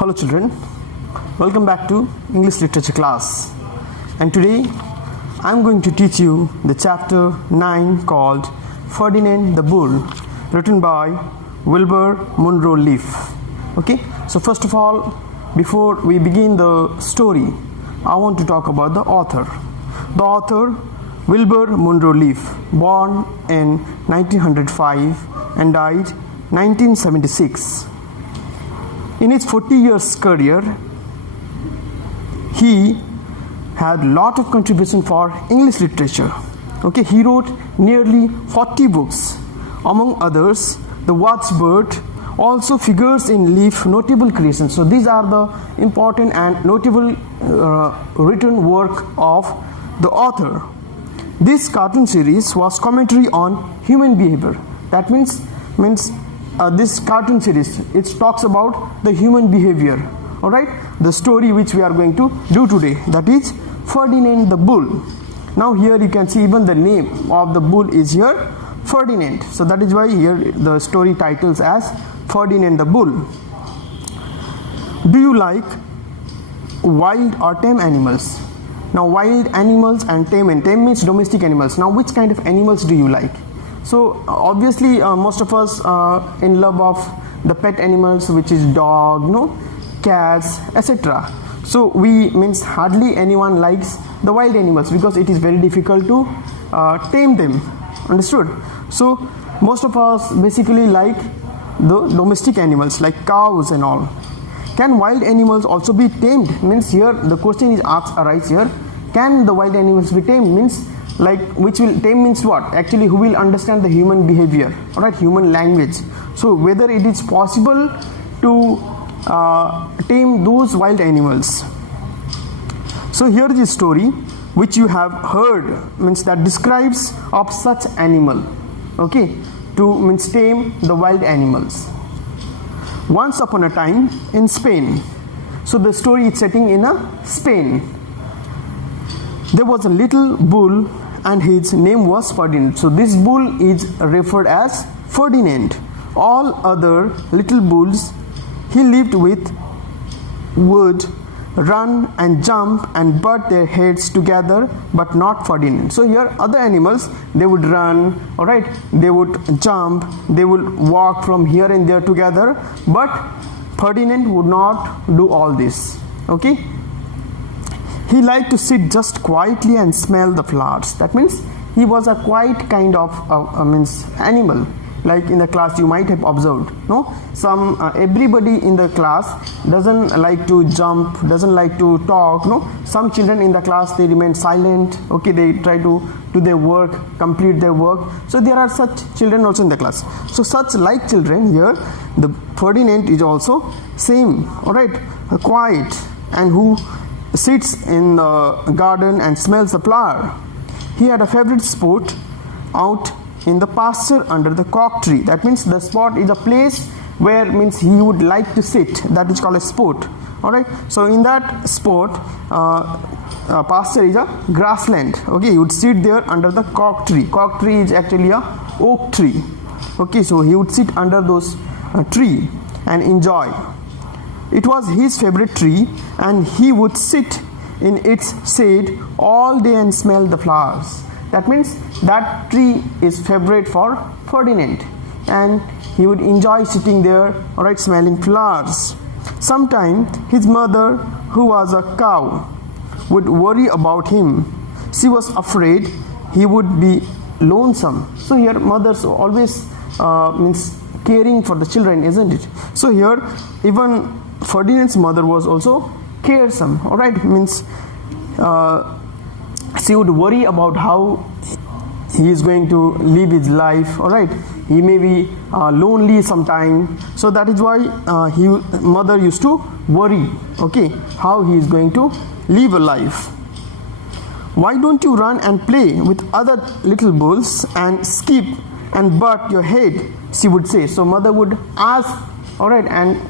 Hello children, welcome back to English literature class, and today I am going to teach you the chapter 9 called Ferdinand the Bull, written by Wilbur Munroe Leaf. Okay, so first of all, before we begin the story, I want to talk about the author. The author, Wilbur Munroe Leaf, born in 1905 and died 1976. In his 40 years career, he had lot of contribution for English literature. Okay, he wrote nearly 40 books. Among others, The Watchbird also figures in Leaf notable creations. So these are the important and notable written work of the author. This cartoon series was commentary on human behavior. That means this cartoon series, it talks about the human behavior. All right, the story which we are going to do today, that is Ferdinand the Bull. Now here you can see even the name of the bull is here, Ferdinand. So that is why here the story titles as Ferdinand the Bull. Do you like wild or tame animals? Now wild animals and tame means domestic animals. Now which kind of animals do you like? So obviously most of us are in love of the pet animals, which is dog, cats, etc. So means hardly anyone likes the wild animals because it is very difficult to tame them. Understood? So most of us basically like the domestic animals like cows and all. Can wild animals also be tamed? Means here the question is arise here. Can the wild animals be tamed? Means like which will tame means what? Actually who will understand the human behavior, alright, human language. So whether it is possible to tame those wild animals. So here is a story which you have heard, means that describes of such animal, okay, to means tame the wild animals. Once upon a time in Spain. So the story is setting in Spain. There was a little bull and his name was Ferdinand. So this bull is referred as Ferdinand. All other little bulls he lived with would run and jump and butt their heads together, but not Ferdinand. So here other animals, they would run, alright, they would jump, they would walk from here and there together, but Ferdinand would not do all this. Okay, he liked to sit just quietly and smell the flowers. That means he was a quiet kind of animal. Like in the class you might have observed, everybody in the class doesn't like to jump, doesn't like to talk. Some children in the class, they remain silent. Okay, they try to do their work, complete their work. So there are such children also in the class. So such like children here, the Ferdinand is also same, alright, quiet, and who sits in the garden and smells the flower. He had a favorite spot out in the pasture under the cork tree. That means the spot is a place where means he would like to sit. That is called a spot. Alright. So in that spot, pasture is a grassland. Okay, he would sit there under the cork tree. Cork tree is actually a oak tree. Okay, so he would sit under those tree and enjoy. It was his favorite tree, and he would sit in its shade all day and smell the flowers. That means that tree is favorite for Ferdinand, and he would enjoy sitting there, alright, smelling flowers. Sometimes his mother, who was a cow, would worry about him. She was afraid he would be lonesome. So here mothers always means caring for the children, isn't it? So here even Ferdinand's mother was also caresome, alright, means she would worry about how he is going to live his life, alright, he may be lonely sometime. So that is why mother used to worry, okay, how he is going to live a life. Why don't you run and play with other little bulls and skip and butt your head, she would say. So mother would ask, alright, and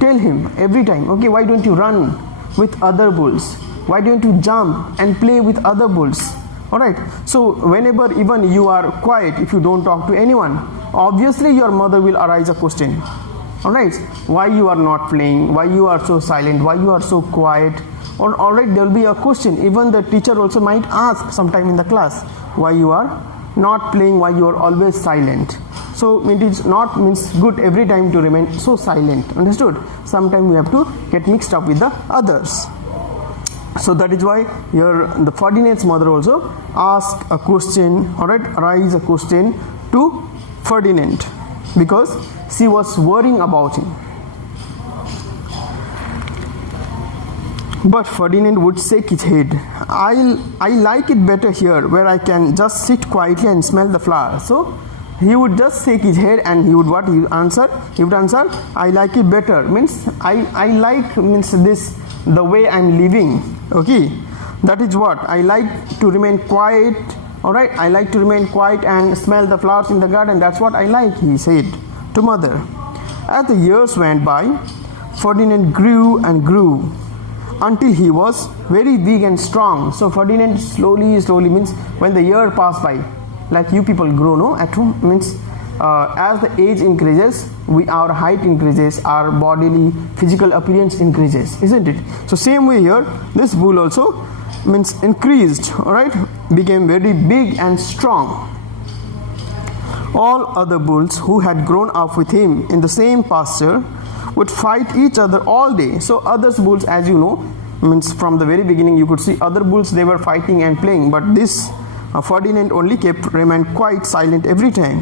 tell him every time, okay, why don't you run with other bulls? Why don't you jump and play with other bulls? Alright, so whenever even you are quiet, if you don't talk to anyone, obviously your mother will arise a question. All right, why you are not playing, why you are so silent, why you are so quiet. Or all right, there will be a question. Even the teacher also might ask sometime in the class, why you are not playing, why you are always silent. So it is not means good every time to remain so silent. Understood? Sometimes we have to get mixed up with the others. So that is why here the Ferdinand's mother also asked a question, all right, raise a question to Ferdinand, because she was worrying about him. But Ferdinand would shake his head. I like it better here, where I can just sit quietly and smell the flowers. So he would just shake his head, and he would what? He would answer, I like it better. Means I like means this the way I'm living. Okay, that is what I like, to remain quiet. All right, I like to remain quiet and smell the flowers in the garden. That's what I like, he said to mother. As the years went by, Ferdinand grew and grew until he was very big and strong. So Ferdinand slowly means when the year passed by, like you people grow, no? At home means as the age increases, our height increases, our bodily physical appearance increases, isn't it? So same way here, this bull also means increased, all right, became very big and strong. All other bulls who had grown up with him in the same pasture would fight each other all day. So others bulls, as you know, means from the very beginning you could see other bulls, they were fighting and playing, but this Ferdinand only remained quite silent every time.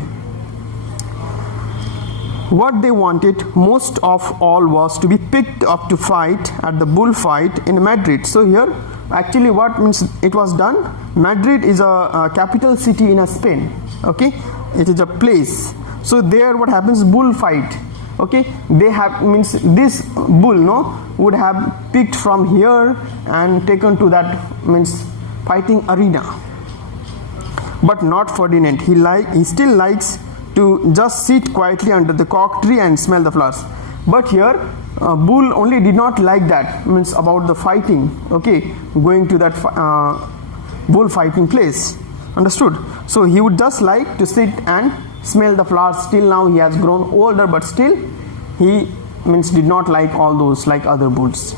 What they wanted most of all was to be picked up to fight at the bullfight in Madrid. So here actually what means it was done, Madrid is a capital city in Spain. Okay, it is a place. So there what happens, bullfight. Okay, they have means this bull would have picked from here and taken to that means fighting arena. But not Ferdinand. He still likes to just sit quietly under the cork tree and smell the flowers. But here bull only did not like that, means about the fighting. Okay, going to that bull fighting place. Understood? So he would just like to sit and smell the flowers. Still now he has grown older, but still he means did not like all those like other bulls.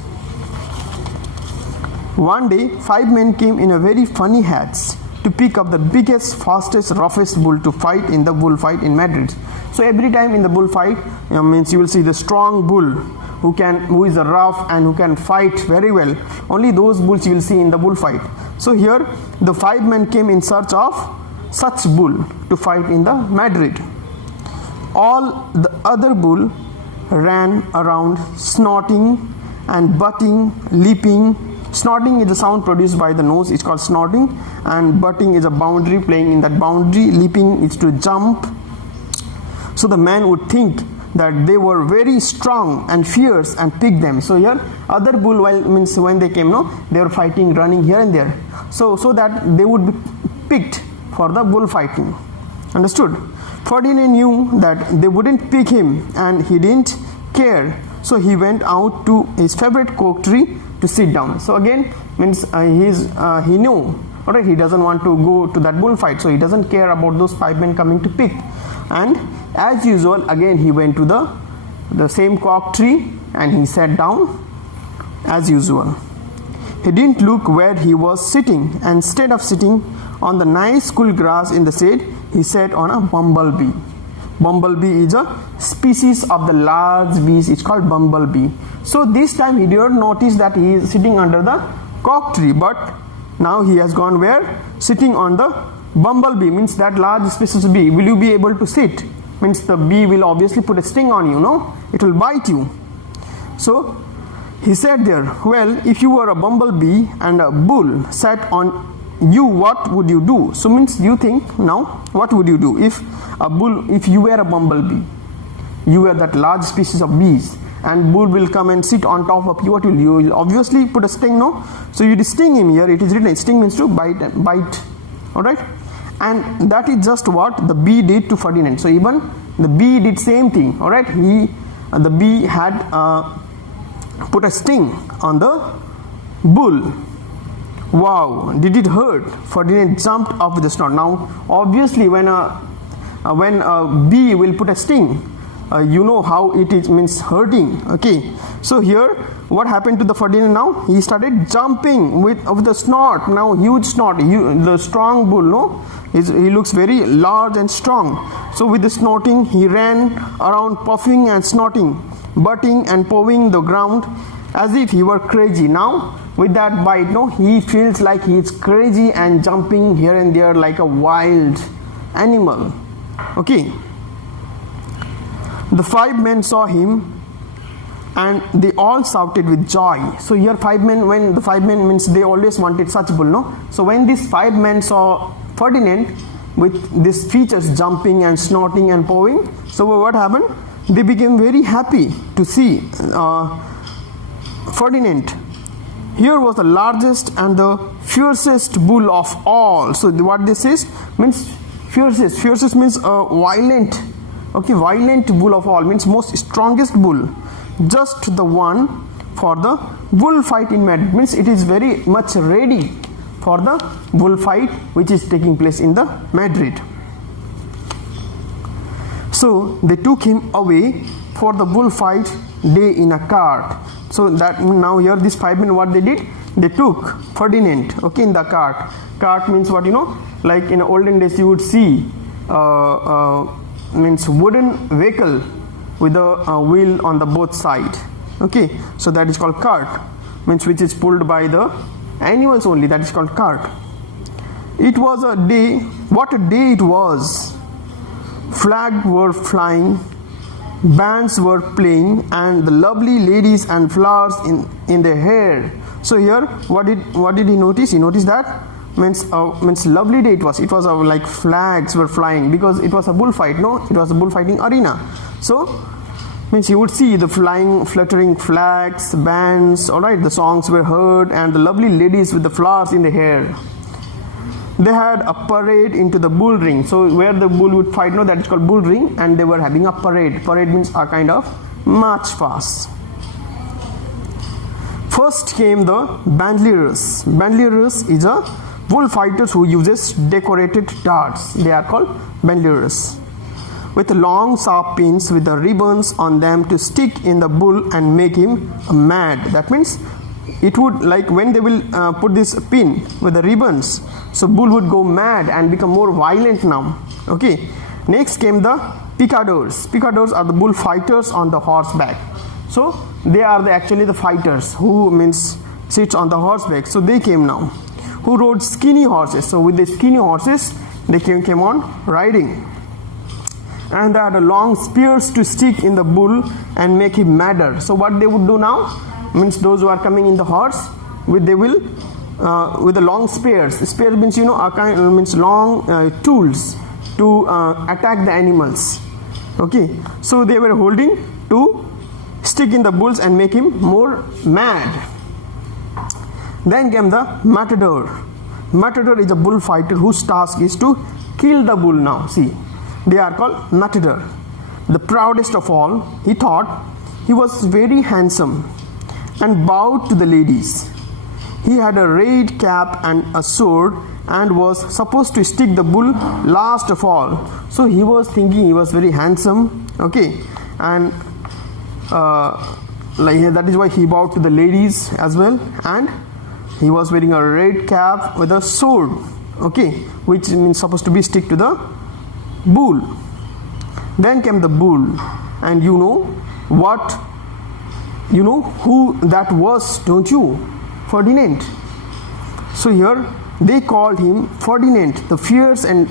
One day 5 men came in a very funny hats to pick up the biggest, fastest, roughest bull to fight in the bullfight in Madrid. So every time in the bullfight, means you will see the strong bull who is a rough and who can fight very well. Only those bulls you will see in the bullfight. So here the 5 men came in search of such bull to fight in the Madrid. All the other bull ran around snorting and butting, leaping. Snorting is a sound produced by the nose, it's called snorting, and butting is a boundary, playing in that boundary. Leaping is to jump. So the man would think that they were very strong and fierce and pick them. So here other bull means when they came, they were fighting, running here and there, so that they would be picked for the bullfighting. Understood? Ferdinand knew that they wouldn't pick him and he didn't care. So he went out to his favorite cork tree to sit down. So again means he knew, alright, he doesn't want to go to that bullfight, so he doesn't care about those 5 men coming to pick. And as usual, again he went to the same cork tree and he sat down as usual. He didn't look where he was sitting, and instead of sitting on the nice cool grass in the shade, he sat on a bumblebee. Bumblebee is a species of the large bees, it's called bumblebee. So this time he did not notice that he is sitting under the cork tree, but now he has gone where? Sitting on the bumblebee, means that large species of bee. Will you be able to sit? Means the bee will obviously put a sting on you, it will bite you. So he said there, well, if you were a bumblebee and a bull sat on you, what would you do? So means you think now, what would you do if you were a bumblebee, you were that large species of bees, and bull will come and sit on top of you? What will you? You will obviously put a sting, So you sting him. Here it is written, sting means to bite. All right, and that is just what the bee did to Ferdinand. So even the bee did same thing. All right, the bee had put a sting on the bull. Wow, did it hurt? Ferdinand jumped up with the snort. Now obviously when a bee will put a sting, you know how it is means hurting. Okay, so here what happened to the Ferdinand now? He started jumping with the snort, now huge snort, the strong bull, no? He looks very large and strong. So with the snorting, he ran around puffing and snorting, butting and pawing the ground as if he were crazy. Now with that bite, no, he feels like he is crazy and jumping here and there like a wild animal. Okay. The 5 men saw him and they all shouted with joy. So here 5 men, when the 5 men means they always wanted such bull, no? So when these 5 men saw Ferdinand with these features jumping and snorting and pawing, so what happened? They became very happy to see Ferdinand. Here was the largest and the fiercest bull of all. So what this is means fiercest. Fiercest means violent. Okay, violent bull of all means most strongest bull. Just the one for the bull fight in Madrid, means it is very much ready for the bull fight which is taking place in the Madrid. So they took him away for the bull fight day in a cart. So that now here these 5 men, what they did, they took Ferdinand, okay, in the cart. Cart means what, you know, like in olden days you would see means wooden vehicle with a wheel on the both side. Okay, so that is called cart, means which is pulled by the animals only, that is called cart. It was a day, what a day it was. Flags were flying, bands were playing, and the lovely ladies and flowers in their hair. So here what did he notice? He noticed that means lovely day it was. It was like flags were flying because it was a bullfight, no? It was a bullfighting arena. So means you would see the fluttering flags, bands, alright, the songs were heard, and the lovely ladies with the flowers in their hair. They had a parade into the bull ring. So where the bull would fight, no, that is called bull ring, and they were having a parade. Parade means a kind of march past. First came the bandoliers. Bandoliers is a bullfighters who uses decorated darts. They are called bandoliers, with long sharp pins with the ribbons on them to stick in the bull and make him mad. That means it would, like when they will put this pin with the ribbons, so bull would go mad and become more violent now. Okay. Next came the picadors. Picadors are the bullfighters on the horseback. So they are actually the fighters who means sits on the horseback. So they came now, who rode skinny horses. So with the skinny horses they came on riding, and they had a long spears to stick in the bull and make him madder. So what they would do now means those who are coming in the horse with they will with the long spears. Spear means, you know, a kind means long tools to attack the animals. Okay, so they were holding to stick in the bulls and make him more mad. Then came the Matador. Matador is a bullfighter whose task is to kill the bull. Now see, they are called Matador. The proudest of all, he thought he was very handsome and bowed to the ladies. He had a red cap and a sword and was supposed to stick the bull last of all. So he was thinking he was very handsome, okay, and like that is why he bowed to the ladies as well, and he was wearing a red cap with a sword, okay, which means supposed to be stick to the bull. Then came the bull, and you know what, you know who that was, don't you? Ferdinand. So here they called him Ferdinand the Fierce, and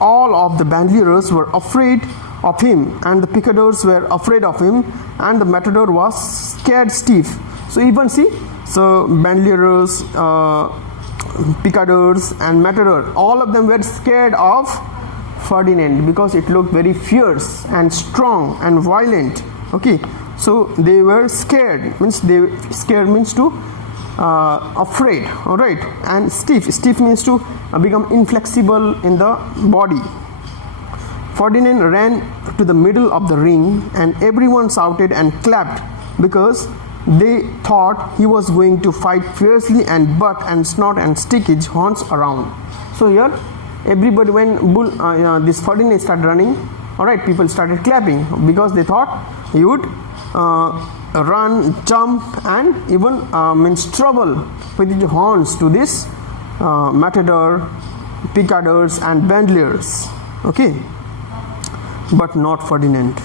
all of the bandoliers were afraid of him, and the picadors were afraid of him, and the Matador was scared stiff. So even see, so bandoliers, picadors and Matador, all of them were scared of Ferdinand because it looked very fierce and strong and violent. Okay, so they were scared, means to afraid, all right, and stiff means to become inflexible in the body. Ferdinand ran to the middle of the ring, and everyone shouted and clapped because they thought he was going to fight fiercely and butt and snort and stick his horns around. So here everybody, when this Ferdinand started running, All right, people started clapping because they thought he would run, jump, and even means trouble with his horns to this matador, picadors, and bandoliers. Okay, but not Ferdinand.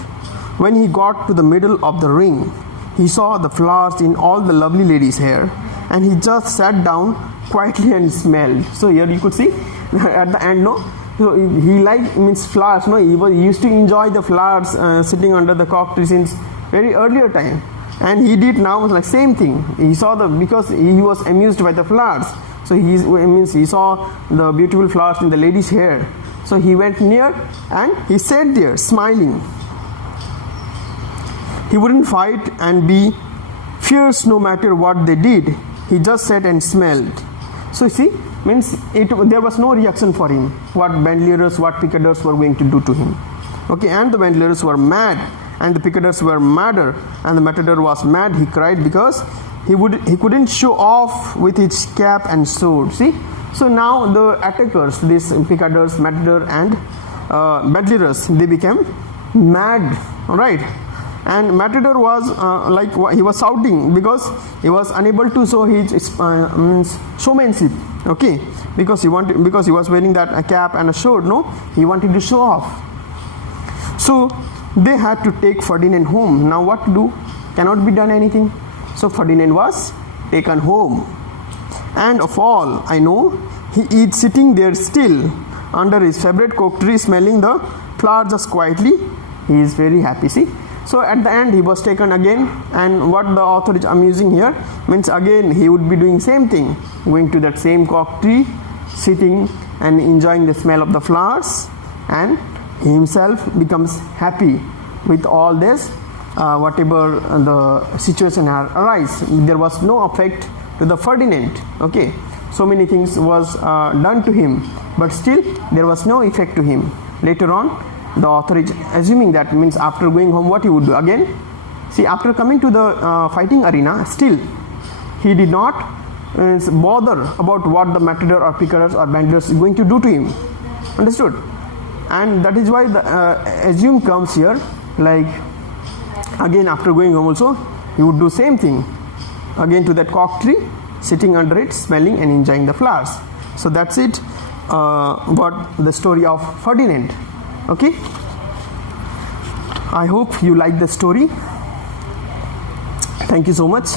When he got to the middle of the ring, he saw the flowers in all the lovely ladies' hair, and he just sat down quietly and smelled. So here you could see at the end, no. So he means flowers, no. He used to enjoy the flowers sitting under the cork tree since very earlier time, and he did now like same thing. He saw because he was amused by the flowers. So he saw the beautiful flowers in the lady's hair. So he went near and he sat there smiling. He wouldn't fight and be fierce no matter what they did. He just sat and smelled. So you see, means there was no reaction for him. What bandoliers, what picadors were going to do to him. Okay, and the bandoliers were mad, and the picadors were madder, and the matador was mad. He cried because he couldn't show off with his cap and sword. See, so now the attackers, these picadors, matador, and bandoliers, they became mad. All right. And Matador was he was shouting because he was unable to show his showmanship. Okay, because he was wearing that cap and a sword. No, he wanted to show off. So they had to take Ferdinand home. Now what to do? Cannot be done anything. So Ferdinand was taken home. And of all I know, he is sitting there still under his favorite oak tree, smelling the flowers just quietly. He is very happy. See. So at the end he was taken again, and what the author is amusing here means again he would be doing same thing, going to that same cork tree, sitting and enjoying the smell of the flowers, and he himself becomes happy with all this whatever the situation arise. There was no effect to the Ferdinand. Okay, so many things was done to him, but still there was no effect to him. Later on the author is assuming that means after going home what he would do again. See, after coming to the fighting arena, still he did not bother about what the matador or picadors or bandoliers is going to do to him. Understood? And that is why the assume comes here, like again after going home also he would do same thing again to that cork tree, sitting under it, smelling and enjoying the flowers. So that's it, what the story of Ferdinand. Okay, I hope you like the story. Thank you so much.